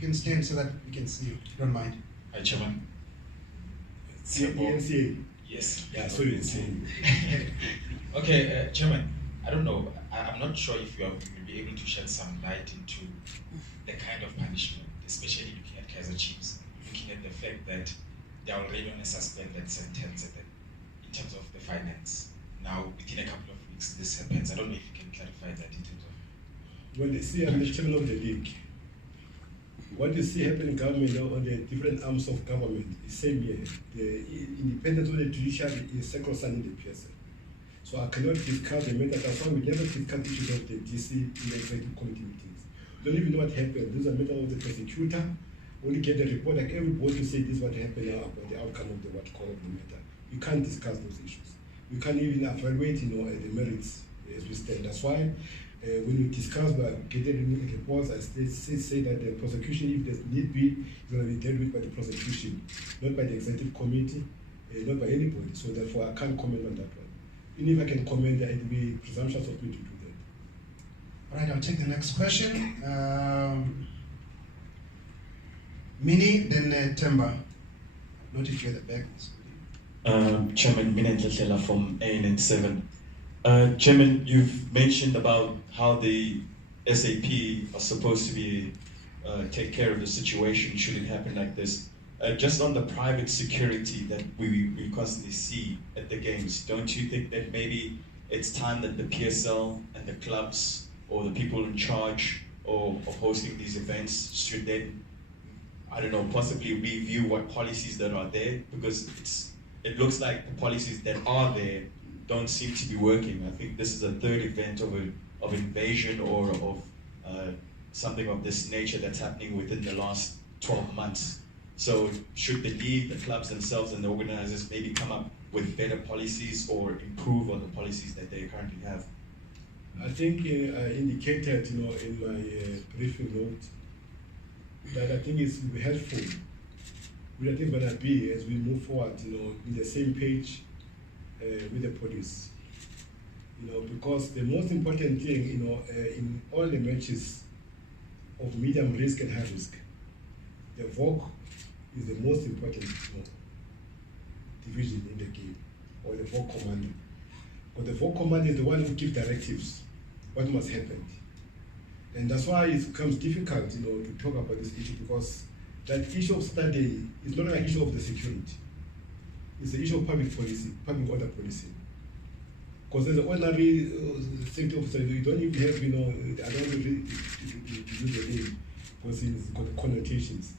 you can stand so that we can see you, if you don't mind. Hi, Chairman. NCA. Yes. Yeah, so you're saying. Okay, Chairman, I don't know, I'm not sure if you will be able to shed some light into the kind of punishment, especially looking at Kaizer Chiefs, looking at the fact that they are already on a suspended sentence in terms of the finance. Now, within a couple of weeks, this happens. I don't know if you can clarify that in terms of... Well, they see I'm the chairman of the league. What you see happening in government on the different arms of government is same here. The independence of the judiciary is sacrosanct in the PSL. So I cannot discuss the matter. That's why we never discuss issues of the DC in the executive committee meetings. We don't even know what happened. These are matters of the prosecutor. Only get the report, like everybody to say this is what happened now about the outcome of the what call of the matter. You can't discuss those issues. We can't even evaluate, the merits as we stand. That's why when we discuss by getting reports, I say that the prosecution, if there's need be, is going to be dealt with by the prosecution, not by the executive committee, not by anybody. So therefore, I can't comment on that one. Even if I can comment, it will be presumptuous of me to do that. All right, I'll take the next question. Mini, then Temba. Not if you're the back. Chairman Mina Tletlela from ANN7. Chairman, you've mentioned about how the SAP are supposed to be take care of the situation should it happen like this. Just on the private security that we constantly see at the games, don't you think that maybe it's time that the PSL and the clubs or the people in charge of hosting these events should then, I don't know, possibly review what policies that are there, because it looks like the policies that are there don't seem to be working. I think this is the third event of invasion or of something of this nature that's happening within the last 12 months. So should the league, the clubs themselves and the organizers maybe come up with better policies or improve on the policies that they currently have? I think I indicated, in my briefing note, that I think it's helpful. I think going to be, as we move forward, in the same page with the police. Because the most important thing, in all the matches of medium risk and high risk, the VOC is the most important division in the game, or the VOC commander. But the VOC commander is the one who gives directives, what must happen. And that's why it becomes difficult, to talk about this issue, because that issue of Saturday is not an issue of the security. It's the issue of public policy, public order policy. Because as an ordinary safety officer, you don't even have, I don't really to use the name, because it's got connotations.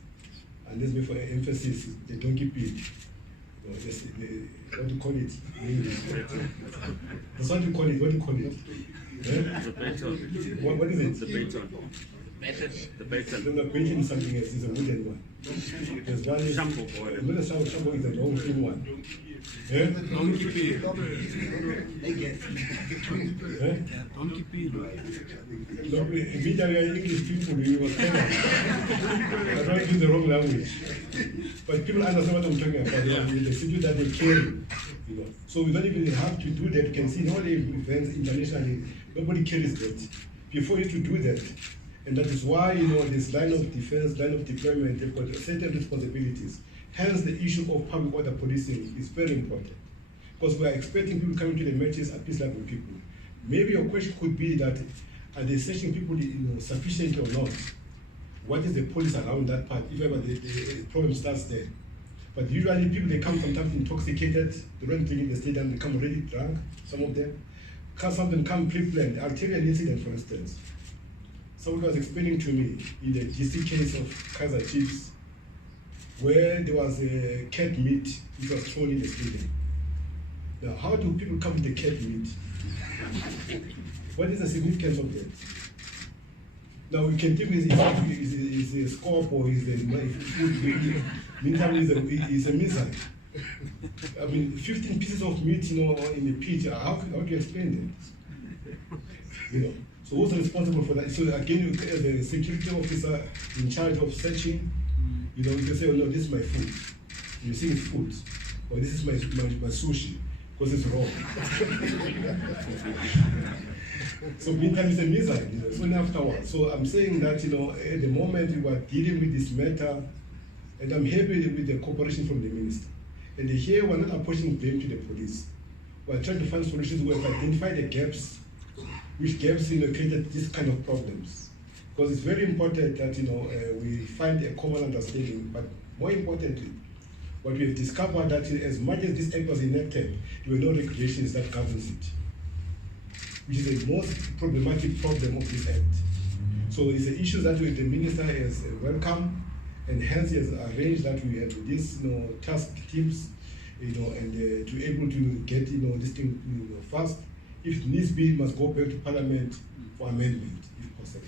And let's make for emphasis, the donkey pig. What do you call it in English? That's what you call it. What do you call it? The baton. What is it? The baton. The baton. No, baton is something else. It's a wooden one. There's one is Shambo boy. Not a shambo is a long thin one. Donkey pig. Donkey pig. Immediately English people, we were telling. I don't use the wrong language. But people understand what I'm talking about. The situation that they carry. So we don't even have to do that. You can see in all the events internationally, nobody carries that. Before you to do that. And that is why, this line of defense, line of deployment, they've got certain responsibilities. Hence, the issue of public order policing is very important. Because we are expecting people coming to the matches at peace level people. Maybe your question could be that, are they searching people sufficiently or not? What is the police around that part, if ever the problem starts there? But usually people, they come sometimes intoxicated, they don't drink in the stadium, they come already drunk, some of them. Some of them come pre-planned, arterial incident, for instance. Someone was explaining to me in the GC case of Kaizer Chiefs, where there was a cat meat which was thrown in the stadium. Now, how do people come with the cat meat? What is the significance of that? Now, we can think it's a scope or is a food. Meantime, it's a missile. I mean, 15 pieces of meat, in the pitch. How do you explain that? So who's responsible for that? So again, the security officer in charge of searching, you can say, oh no, this is my food. You see it's food. Or this is my sushi, because it's raw. So meantime it's a missile, soon afterwards. So I'm saying that, at the moment we are dealing with this matter, and I'm happy with the cooperation from the minister. And here we're not apportioning blame to the police. We're trying to find solutions where we identify the gaps, which gaps created this kind of problems. Because it's very important that we find a common understanding, but more importantly, what we have discovered that as much as this act was enacted, there were no regulations that governs it, which is the most problematic problem of this act. So it's an issue that the minister has welcomed, and hence he has arranged that we have these task teams, and to able to get this thing fast. If it needs be, it must go back to Parliament for amendment, if possible.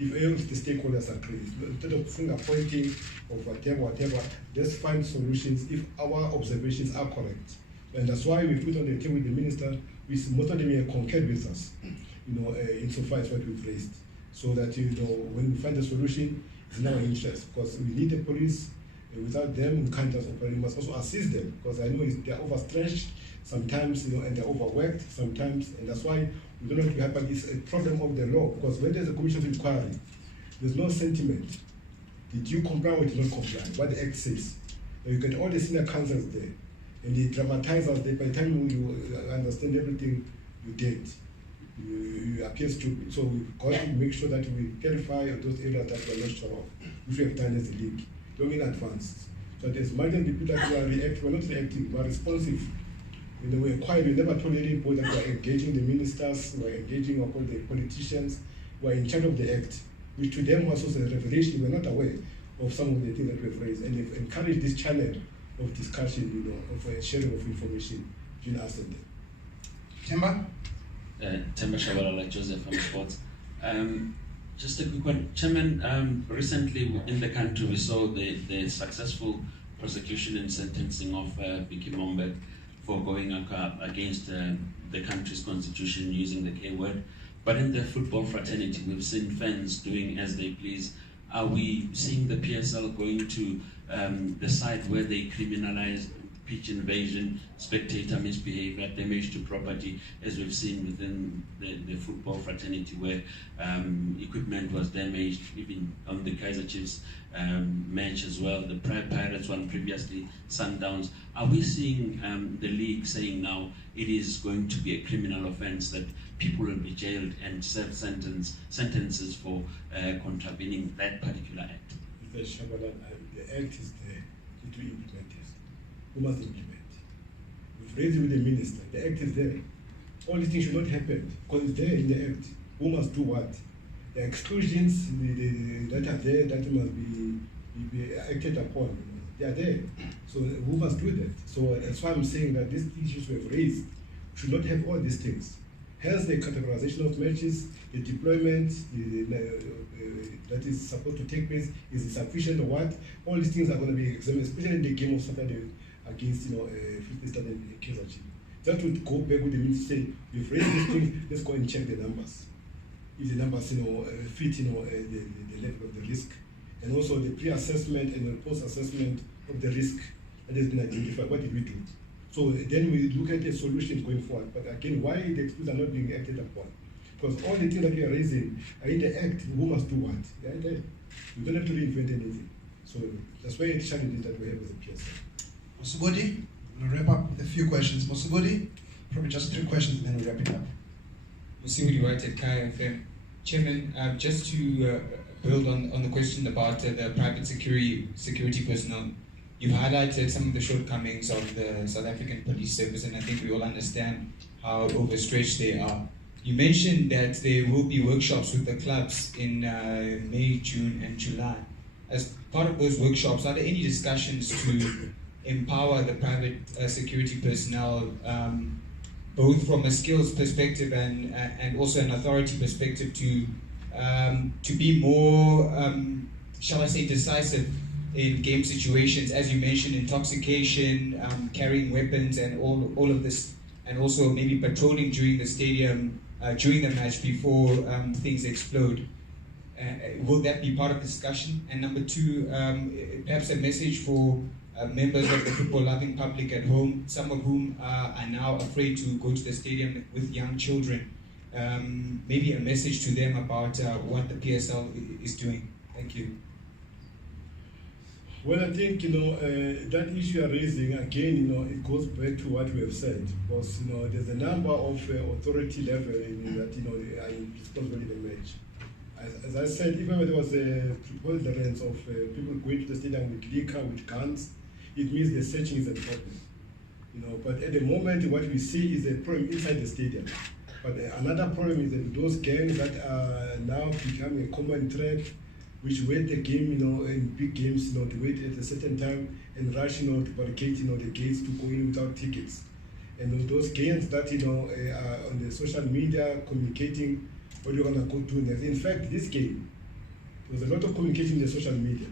If all the stakeholders agree, instead of finger pointing or whatever, let's find solutions if our observations are correct. And that's why we put on the team with the minister, which most of them have concurred with us, insofar as what we've raised. So that when we find a solution, it's in our interest, because we need the police. Without them, we can't just operate. We must also assist them, because I know they're overstretched sometimes, and they're overworked sometimes, and that's why we don't know what will happen. It's a problem of the law, because when there's a commission of inquiry, there's no sentiment. Did you comply or did not comply? What the Act says. And you get all the senior counsels there, and they dramatize us there. By the time you understand everything you did, you appear stupid. So we've got to make sure that we clarify those areas that we're not sure of, which we have done as a league, long in advance. So as much as the people that we are reacting, we're not reacting, we're responsive. We're quiet, we never told anybody that we're engaging the ministers, we're engaging upon the politicians, we're in charge of the act, which to them was also a revelation. We're not aware of some of the things that we've raised, and they've encouraged this channel of discussion, of sharing of information between us and them. Temba? Temba Shabalala, Joseph from Sports. Just a quick one. Chairman, recently in the country we saw the successful prosecution and sentencing of Vicky Mombe for going against the country's constitution using the K word. But in the football fraternity, we've seen fans doing as they please. Are we seeing the PSL going to the side where they criminalize pitch invasion, spectator misbehavior, damage to property, as we've seen within the football fraternity, where equipment was damaged, even on the Kaizer Chiefs match as well, the Pirates one previously, Sundowns? Are we seeing the league saying now it is going to be a criminal offense, that people will be jailed and serve sentences for contravening that particular act? The act is there to implement it. Who must implement? We've raised it with the minister. The act is there. All these things should not happen, because it's there in the act. Who must do what? The exclusions that are there, that must be acted upon. They are there. So who must do that? So that's why I'm saying that these issues we have raised should not have all these things. Hence the categorization of matches, the deployment that is supposed to take place, is it sufficient or what? All these things are going to be examined, especially in the game of Saturday against 50 Standard and Kaizer Chiefs. Just to go back with the minister, say, we've raised these things, let's go and check the numbers. If the numbers fit the level of the risk, and also the pre-assessment and the post-assessment of the risk that has been identified. What did we do? So then we look at the solutions going forward. But again, why the exclusions are not being acted upon? Because all the things that we are raising are in the act. Who must do what? They are there. We don't have to reinvent anything. So that's why the challenges that we have with the PSL. Mosubodi, we'll wrap up with a few questions. Mosubodi, probably just 3 questions and then we'll wrap it up. Mosubodi White at Kai FM. Chairman, just to build on the question about the private security personnel, you've highlighted some of the shortcomings of the South African Police Service, and I think we all understand how overstretched they are. You mentioned that there will be workshops with the clubs in May, June, and July. As part of those workshops, are there any discussions to empower the private security personnel, both from a skills perspective and also an authority perspective, to be more, shall I say, decisive in game situations, as you mentioned, intoxication, carrying weapons, and all of this, and also maybe patrolling during the stadium during the match before things explode? Will that be part of the discussion? And number 2, perhaps a message for members of the football-loving public at home, some of whom are now afraid to go to the stadium with young children. maybe a message to them about what the PSL is doing. Thank you. Well, I think, that issue you're raising, again, it goes back to what we have said, because, there's a number of authority level that, are responsible in the match. As I said, even when there was a preponderance of people going to the stadium with liquor, with guns, it means the searching is a problem. But at the moment, what we see is a problem inside the stadium. But another problem is that those gangs that are now becoming a common threat, which wait the game, in big games, to wait at a certain time and rush, to barricade, the gates to go in without tickets. And those gangs that, are on the social media communicating what you're gonna go do next. In fact, this game, there was a lot of communication in the social media.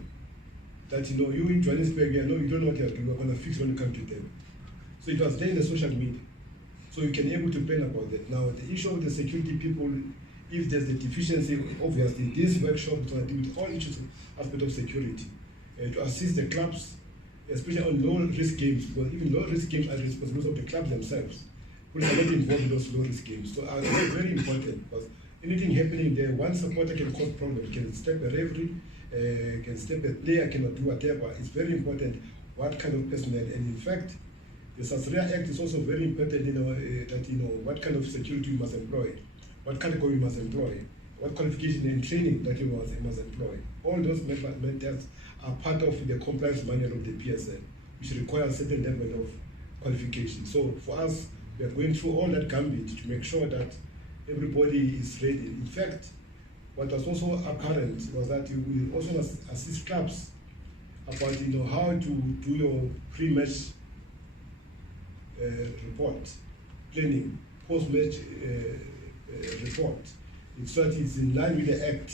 That, you in Johannesburg, you don't know what you're doing, we're gonna fix when you come to them. So it was there in the social media. So you can be able to plan about that. Now, the issue of the security people, if there's a deficiency, obviously, this workshop is going to deal with all issues, aspect of security, to assist the clubs, especially on low-risk games, because even low-risk games are the responsibility of the clubs themselves. Police are not involved in those low-risk games. So it's very important, because anything happening there, one supporter can cause problems, can step a referee, can step a player, cannot do whatever. It's very important what kind of personnel. And in fact, the Sasria Act is also very important, that, what kind of security you must employ, what category you must employ, what qualification and training that you must employ. All those matters are part of the compliance manual of the PSL, which requires a certain level of qualification. So for us, we are going through all that gambit to make sure that everybody is ready. In fact, what was also apparent was that you will also assist clubs about how to do your pre-match report, planning, post-match report. So that it's in line with the Act,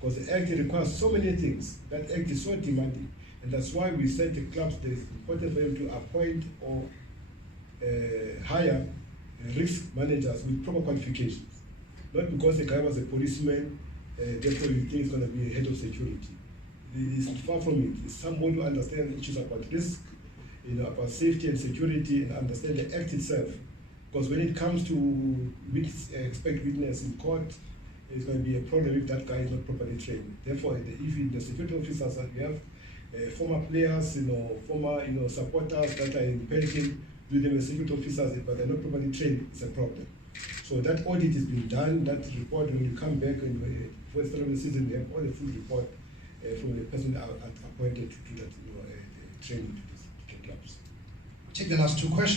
because the Act requires so many things. That Act is so demanding, and that's why we said to clubs that it's important for them to appoint or hire risk managers with proper qualifications. Not because the guy was a policeman, therefore you think he's going to be a head of security. It's far from it. It's somebody who understands issues about risk, about safety and security, and understand the Act itself. Because when it comes to expect witness in court, it's going to be a problem if that guy is not properly trained. Therefore, if the security officers that we have, former players, former supporters that are in panicking, do them as security officers, but they're not properly trained, it's a problem. So that audit has been done. That report, when you come back and for the start of the season, we have all the full report from the person appointed to do that training to the clubs. Take the last two questions.